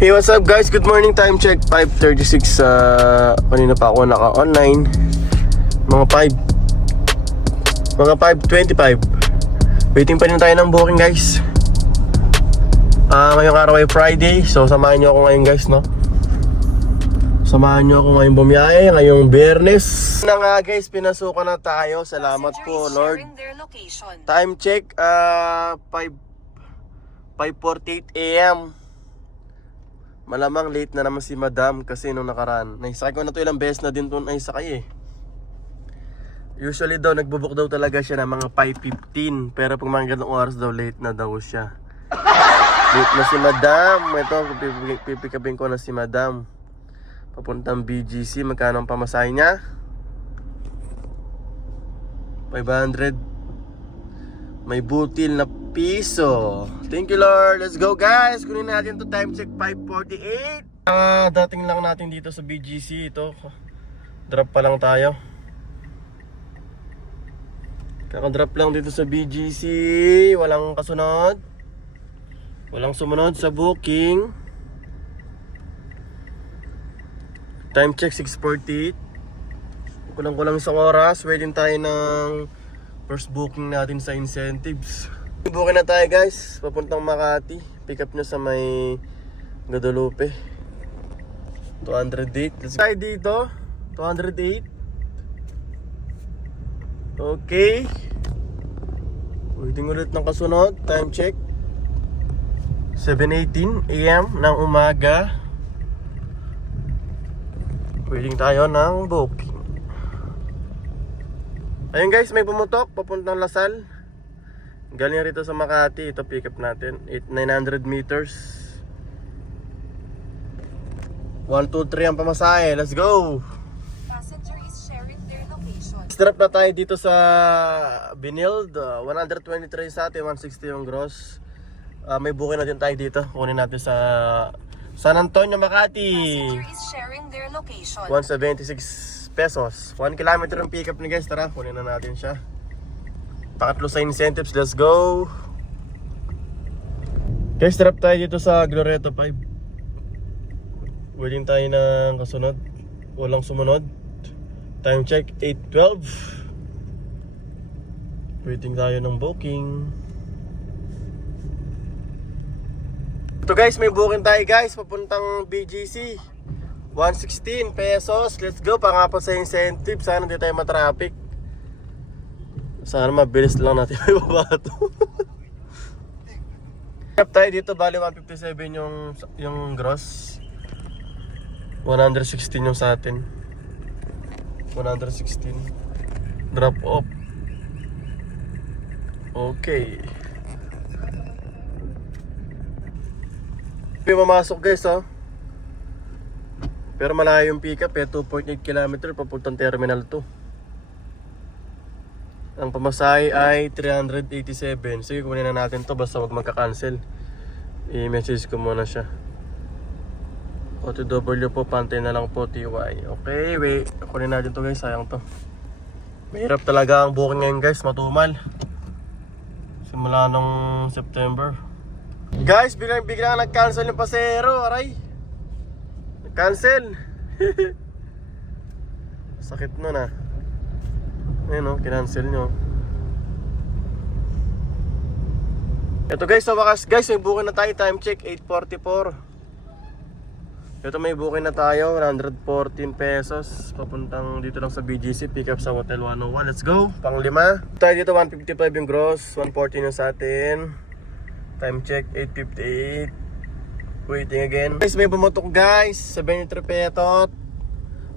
Hey, what's up guys? Good morning. Time check 5.36 uh, Kanina pa ako naka-online Mga 5 Mga 5.25 Waiting pa rin tayo ng booking guys Ah, Ngayong araw ay Friday So samahan nyo ako ngayon guys no Samahan nyo ako ngayong bumiyahe Ngayong Biyernes Na nga guys, pinasukan na tayo Salamat po Lord. Time check, uh, 5 5.48 a.m. Malamang late na naman si madam kasi nung nakaraan. Naisakay ko na to ilang beses na din to naisakay eh. Usually daw, nagbubuk daw talaga siya ng mga 5.15. Pero pag mga ganong oras daw, late na daw siya. late na si madam. Ito, pipi- pipikabin ko na si madam. Papuntang BGC. Magkano ang pamasahe niya? 500 may butil na piso. Thank you Lord. Let's go guys. Kunin natin to time check 548. Ah, dating lang natin dito sa BGC ito. Drop pa lang tayo. Kaka-drop lang dito sa BGC. Walang kasunod. Walang sumunod sa booking. Time check 648. Kulang-kulang isang oras. Waiting tayo ng first booking natin sa incentives. Booking na tayo guys. Papuntang Makati. Pick up nyo sa may Guadalupe. 208. Let's. Tayo dito. 208. Okay. Waiting ulit ng kasunod. Time check. 7.18 a.m. ng umaga. Waiting tayo ng booking. Ayun guys, may pumutok papuntang Lasal. Galing rito sa Makati, ito pick up natin. 8, 900 meters. 1, 2, 3 ang pamasahe. Let's go! Passenger is sharing their location. Strap na tayo dito sa Binild. Uh, 123 sa atin, 160 yung gross. Uh, may booking natin tayo dito. Kunin natin sa San Antonio, Makati. Passenger is sharing their location. 176 pesos. 1 kilometer ang pick up ni guys. Tara, kunin na natin siya. Pakatlo sa incentives. Let's go! Guys, trap tayo dito sa Glorieto 5. Waiting tayo ng kasunod. Walang sumunod. Time check 8.12. Waiting tayo ng booking. Ito guys, may booking tayo guys. Papuntang BGC. 116 pesos. Let's go. Pangapos sa incentive. Sana hindi tayo matraffic. Sana mabilis lang natin may baba to. Tap tayo dito. Bali 157 yung, yung gross. 116 yung sa atin. 116. Drop off. Okay. May mamasok guys oh. Pero malayo yung pick up eh, 2.8 km papuntang terminal 2. Ang pamasahe ay 387. Sige, kunin na natin to basta wag magka-cancel. I-message ko muna siya. OTW po, pantay na lang po TY. Okay, wait. Kunin natin to guys, sayang to. Mahirap talaga ang booking ngayon guys, matumal. Simula nung September. Guys, biglang biglang nag-cancel yung pasero, aray. Nag-cancel. Sakit nun ah. Ayun oh, kinancel nyo. Ito guys, sa wakas guys, may booking na tayo. Time check, 8.44. Ito may booking na tayo, 114 pesos. Papuntang dito lang sa BGC, pick up sa Hotel 101. Let's go, pang lima. Tayo dito, 155 yung gross, 114 yung sa atin. Time check, 8.58. Waiting again. Guys, may bumutok guys. 73 petot.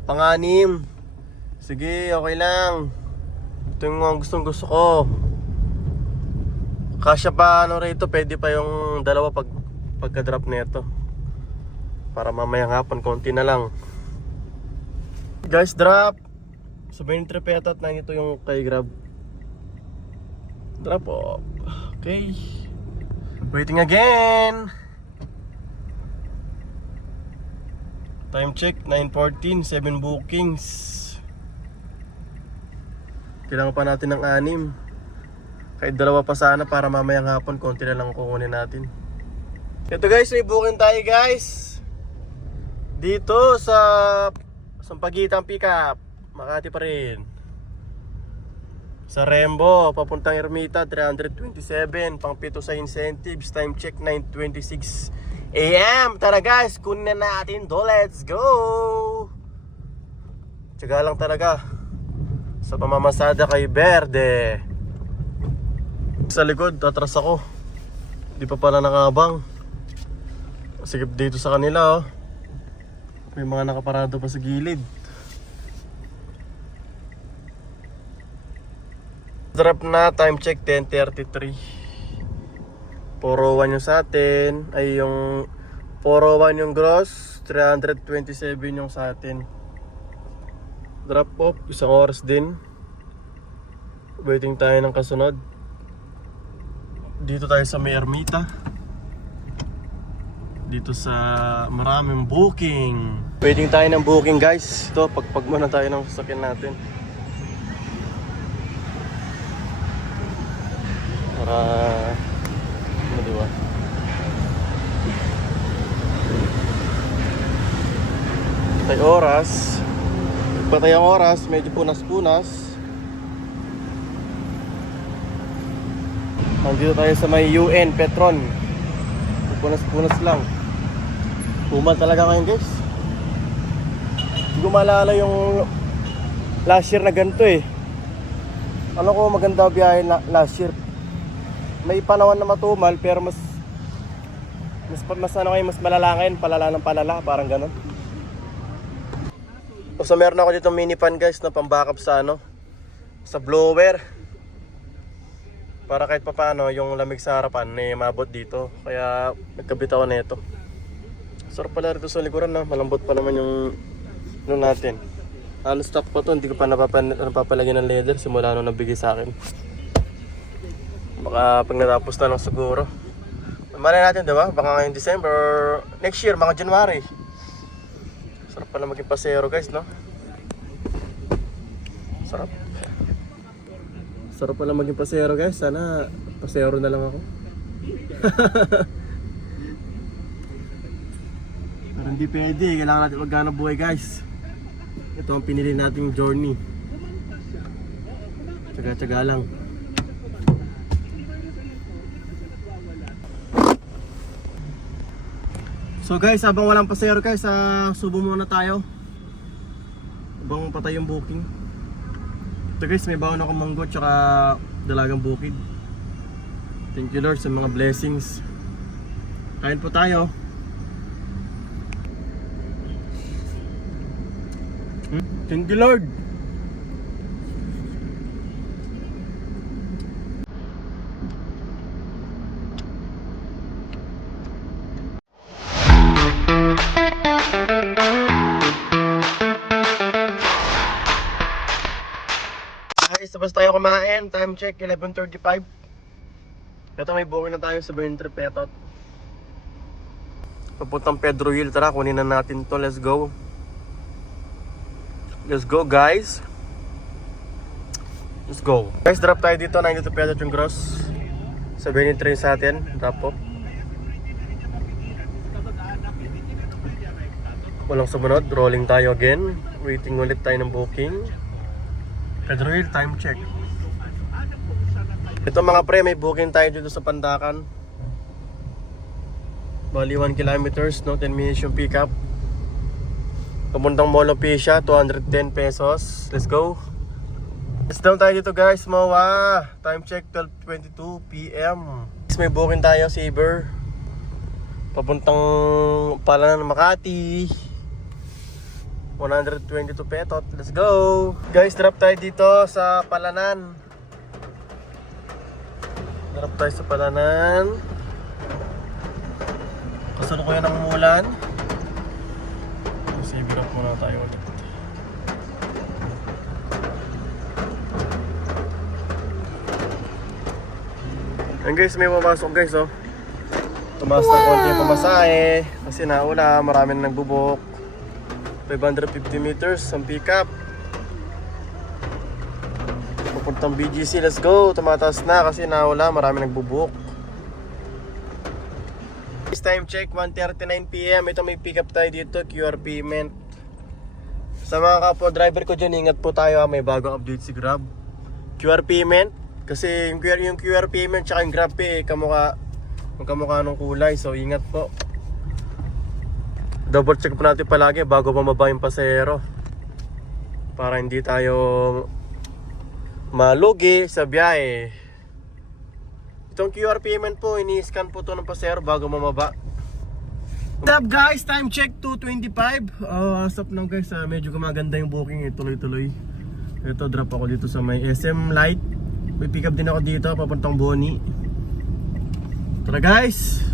Panganim. Sige, okay lang. Ito yung mga gustong gusto ko. Kasya pa ano rito, pwede pa yung dalawa pag pagka-drop nito. Para mamayang hapon, konti na lang. Guys, drop. 73 petot na ito yung kay Grab. Drop off. Okay. Waiting again. Time check 9.14, 7 bookings. Kailangan pa natin ng anim. Kahit dalawa pa sana para mamayang hapon, konti na lang kukunin natin. Ito guys, may booking tayo guys. Dito sa Sampaguitang Pickup, Makati pa rin. Sa Rembo, papuntang Ermita, 327. Pang pito sa incentives. Time check, 9.26 AM. Tara guys, kunin na natin to. Let's go! Tsaga lang talaga. Sa pamamasada kay Verde. Sa likod, atras ako. Di pa pala nakabang. Sigip dito sa kanila oh. May mga nakaparado pa sa gilid. Drop na, time check 10.33 401 yung sa atin Ay yung 401 yung gross 327 yung sa atin Drop off, isang oras din. Waiting tayo ng kasunod. Dito tayo sa may Ermita. Dito sa maraming booking. Waiting tayo ng booking guys. Ito, pagpag muna tayo ng sasakyan natin. Para ano? Patay oras. Patay ang oras, medyo punas-punas. Nandito tayo sa may UN Petron. Punas-punas lang. Pumal talaga ngayon guys. Hindi ko maalala yung last year na ganito eh. Ano ko maganda biyahe na last year may panahon na matumal pero mas mas mas ano kayo mas malalangin palala ng palala parang ganun so meron ako dito mini fan guys na pambackup sa ano sa blower para kahit papaano yung lamig sa harapan eh mabot dito kaya nagkabit ako nito sarap pala rito sa likuran na malambot pa naman yung ano natin halos stock pa to hindi ko pa napapan, napapalagyan ng leather simula nung nabigay sa akin Baka pag natapos na lang siguro. Malay natin, di ba? Baka ngayong December next year, mga January. Sarap pala maging pasero guys, no? Sarap. Sarap pala maging pasero guys. Sana pasero na lang ako. Pero hindi pwede. Kailangan natin maghanap buhay guys. Ito ang pinili nating journey. Tsaga-tsaga lang. So guys, habang walang pasero guys, uh, subo muna tayo. Habang patay yung booking. Ito guys, may baon ako manggo tsaka dalagang bukid. Thank you Lord sa mga blessings. Kain po tayo. Hmm? Thank you Lord. Tayo kumain. Time check, 11.35. Ito may booking na tayo sa Bentry Petot. Papuntang Pedro Hill. Tara, kunin na natin to. Let's go. Let's go, guys. Let's go. Guys, drop tayo dito. 92 Petot yung gross. 73 sa atin. Drop off. Walang sumunod. Rolling tayo again. Waiting ulit tayo ng booking. Pedro Hill, time check. Ito mga pre, may booking tayo dito sa Pandakan. Bali 1 kilometers, no? 10 minutes yung pickup. Papuntang Molopecia, 210 pesos. Let's go. Let's down tayo dito guys, Mawa. Time check, 12.22 p.m. May booking tayo, Saber. Papuntang Palanan, Makati. 122 petot. Let's go! Guys, drop tayo dito sa Palanan. Drop tayo sa Palanan. Kasalukuyan ng umulan. It up muna tayo ulit. Ayun guys, may pumasok guys oh. Tumaas na konti yung pamasahe. Kasi naula, marami na nagbubok. 550 meters ang pickup. Papuntang BGC, let's go. Tumataas na kasi nawala, marami nagbubuk. This time check, 1.39pm. Ito may pick up tayo dito, QR payment. Sa mga kapwa driver ko dyan, ingat po tayo ha. May bagong update si Grab. QR payment. Kasi yung QR, yung QR payment tsaka yung Grab Pay, kamukha, yung kamukha ng kulay. So ingat po. Double check po natin palagi bago bumaba yung pasahero. Para hindi tayo malugi sa biyahe. Itong QR payment po, ini-scan po to ng pasero bago mamaba. What's up guys? Time check 2.25 Oh, as of now guys, ah, medyo gumaganda yung booking eh, tuloy-tuloy. Ito, drop ako dito sa may SM Light May pick up din ako dito, papuntang Boni. Tara guys!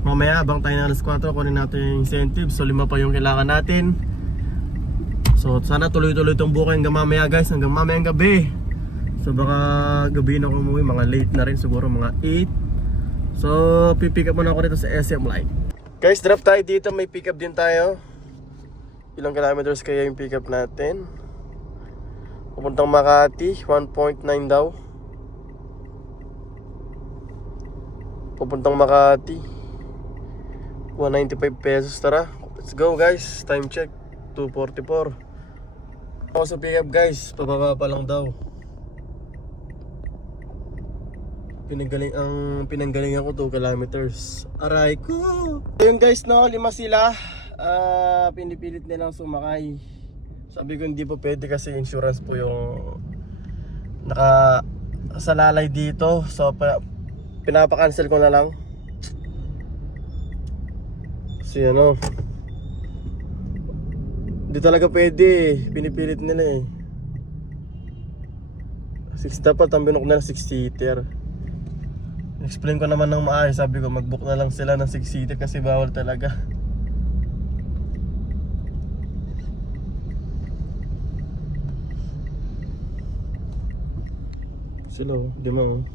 Mamaya, abang tayo ng alas 4, kunin natin yung incentives So lima pa yung kailangan natin. So sana tuloy-tuloy itong booking hanggang mamaya guys, hanggang mamayang gabi So baka gabi na ako umuwi, mga late na rin siguro, mga 8 So pipick up muna ako dito sa SM Light Guys, drop tayo dito, may pick up din tayo. Ilang kilometers kaya yung pick up natin? Pupuntang Makati, 1.9 daw. Pupuntang Makati 195 pesos, tara Let's go guys, time check 244 Ako sa pick up guys, pababa pa lang daw Pinanggaling ang pinanggalingan ko 2 kilometers. Aray ko. Ayun guys no, lima sila. Ah, pinipilit nilang sumakay. Sabi ko hindi po pwede kasi insurance po yung naka salalay dito. So pa, pinapa-cancel ko na lang. Kasi ano, hindi talaga pwede. Pinipilit nila eh. 6 dapat ang binok nila 6 seater. Explain ko naman ng maayos, sabi ko mag-book na lang sila ng 6 seater kasi bawal talaga. Sila oh, di mo.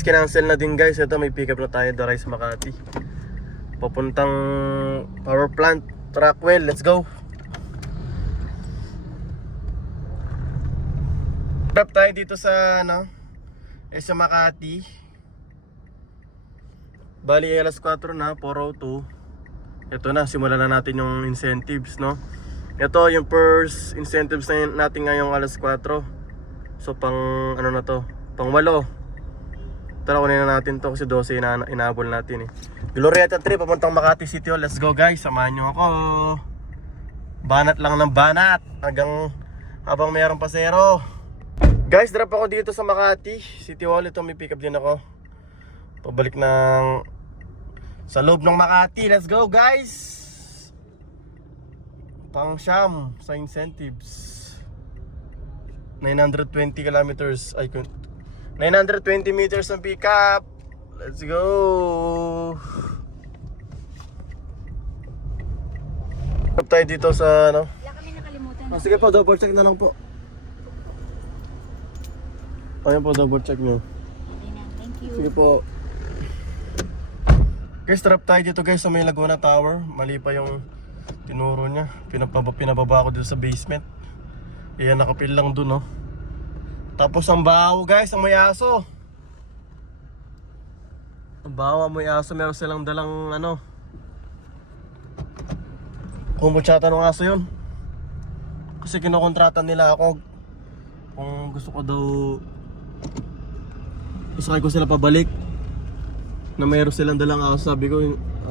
Kinancel na din guys, ito may pick up na tayo Daray sa Makati. Papuntang power plant, Trackwell, let's go. Drop tayo dito sa ano, eh sa Makati. Bali alas 4 na, 402. Ito na, simulan na natin yung incentives, no? Ito yung first incentives na natin ngayong alas 4. So pang ano na to, pang 8. Tara kunin na natin to kasi 12 ina inaabol natin eh. Glorieta 3 papuntang Makati City Hall. Let's go guys, samahan nyo ako. Banat lang ng banat hanggang habang mayroong pasero. Guys, drop ako dito sa Makati City Hall. Ito may pick up din ako. Pabalik ng sa loob ng Makati. Let's go guys! Pang Siam sa incentives. 920 kilometers. Ay, kun- 920 meters ng pick up. Let's go! Drop tayo dito sa ano. Wala kami nakalimutan. Ah, sige po, double check na lang po. Ayan po, double check nyo. Sige po. Guys, trap tayo dito guys sa may Laguna Tower. Mali pa yung tinuro niya. Pinababa, pinababa ko dito sa basement. Iyan, nakapil lang dun, no. Tapos ang baho guys, ang may aso. Ang baho, ang may aso. Meron silang dalang, ano. Kumutsata ng aso yun. Kasi kinokontratan nila ako. Kung gusto ko daw Isakay ko sila pabalik na mayroon silang dalang aso. Sabi ko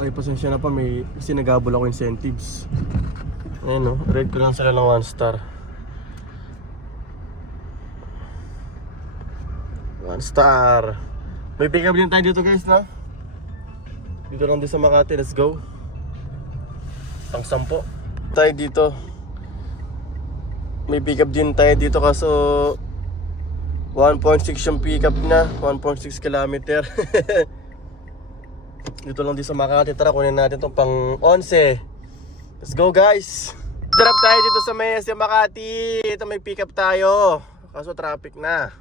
ay pasensya na pa may kasi nagabol ako incentives. Ayun no? Red ko lang sila ng 1 star. 1 star. May pick up din tayo dito guys no? Dito lang din sa Makati. Let's go. Pang sampo. Tayo dito. May pick up din tayo dito kaso 1.6 yung pick up na 1.6 kilometer Dito lang din sa Makati Tara kunin natin itong pang 11 Let's go guys! Drop tayo dito sa may SM Makati Ito may pick up tayo. Kaso traffic na.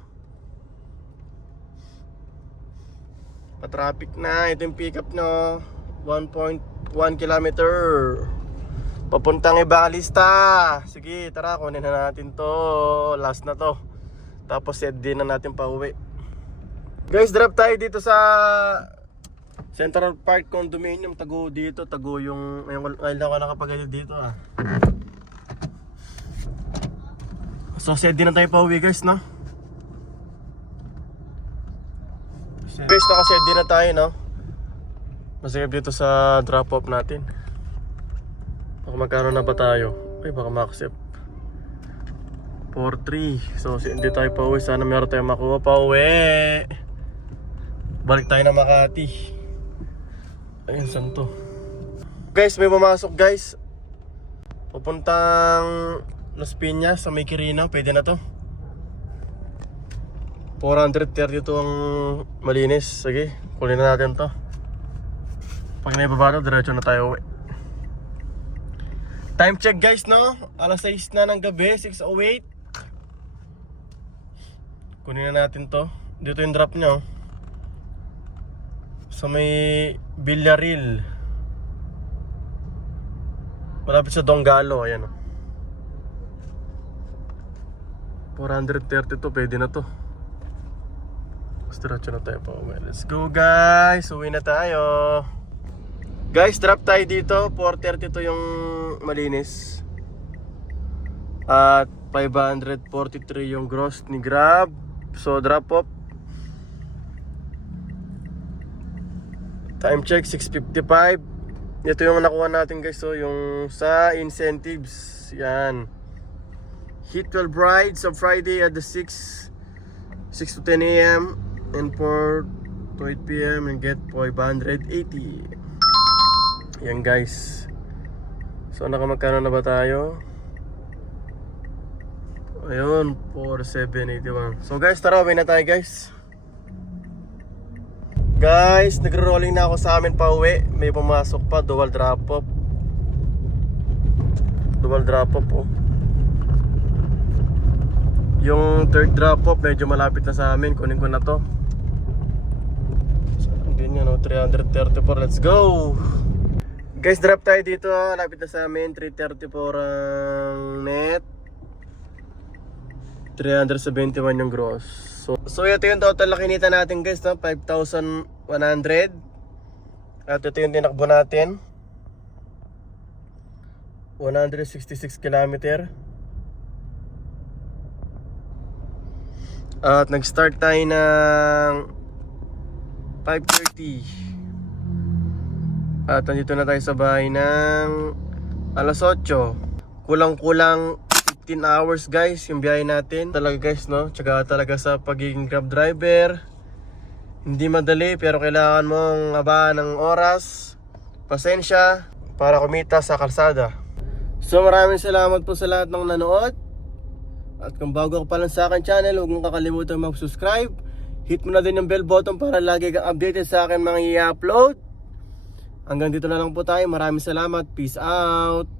Pa-traffic na. Ito yung pick up no? 1.1 kilometer. Papuntang Evangelista. Sige tara kunin na natin to. Last na to. Tapos set din na natin pa uwi. Guys, drop tayo dito sa Central Park Condominium, tago dito, tago yung, ngayon, ngayon lang ako nakapag dito ah. So, set din na tayo pa uwi guys, no? Guys, nakaset din na tayo, no? Masagap dito sa drop-off natin. Baka magkano na ba tayo? Ay, baka ma-accept. 4-3. So, hindi tayo pa uwi. Sana meron tayong makuha pa uwi. Balik tayo na Makati. Ayun, saan to? Guys, may pumasok guys. Pupuntang Las Piñas sa May Quirino. Pwede na to. 432 ang malinis. Sige, kunin na natin to. Pag naibaba na, diretso na tayo uwi. Time check guys, no? Alas 6 na ng gabi, 6.08. Kunin na natin to. Dito yung drop nyo. Sa may Villaril. Malapit sa Donggalo, ayan o. 432, pwede na to. Mas diretso na tayo pa uwi. Let's go guys! Uwi na tayo! Guys, drop tayo dito. 432 yung malinis. At 543 yung gross ni Grab. So, drop off. Time check, 6.55. Ito yung nakuha natin guys. So, yung sa incentives. Yan. Hit 12 rides on Friday at the 6 6 to 10 a.m. and 4 to 8 p.m. and get 580. Yan guys. So nakamagkano na ba tayo? Ayun, 4781. So guys, tara, uwi na tayo guys. Guys, nagro-rolling na ako sa amin pa uwi. May pumasok pa, dual drop off. Dual drop off oh. Yung third drop off medyo malapit na sa amin. Kunin ko na to. So, ganyan oh, 334. Let's go! Guys, drop tayo dito. ah. Lapit na sa amin. 334 ang net. 371 yung gross. So, so ito yung total na kinita natin guys. No? 5,100. At ito yung tinakbo natin. 166 kilometer. At nag-start tayo ng 5.30 At nandito na tayo sa bahay ng alas 8 Kulang-kulang 15 hours guys yung biyahe natin Talaga guys no, tsaga talaga sa pagiging grab driver Hindi madali pero kailangan mong abaan ng oras Pasensya para kumita sa kalsada So maraming salamat po sa lahat ng nanood at kung bago ka pa lang sa akin channel, huwag mong kakalimutan mag-subscribe. Hit mo na din yung bell button para lagi kang updated sa akin mga i-upload. Hanggang dito na lang po tayo. Maraming salamat. Peace out.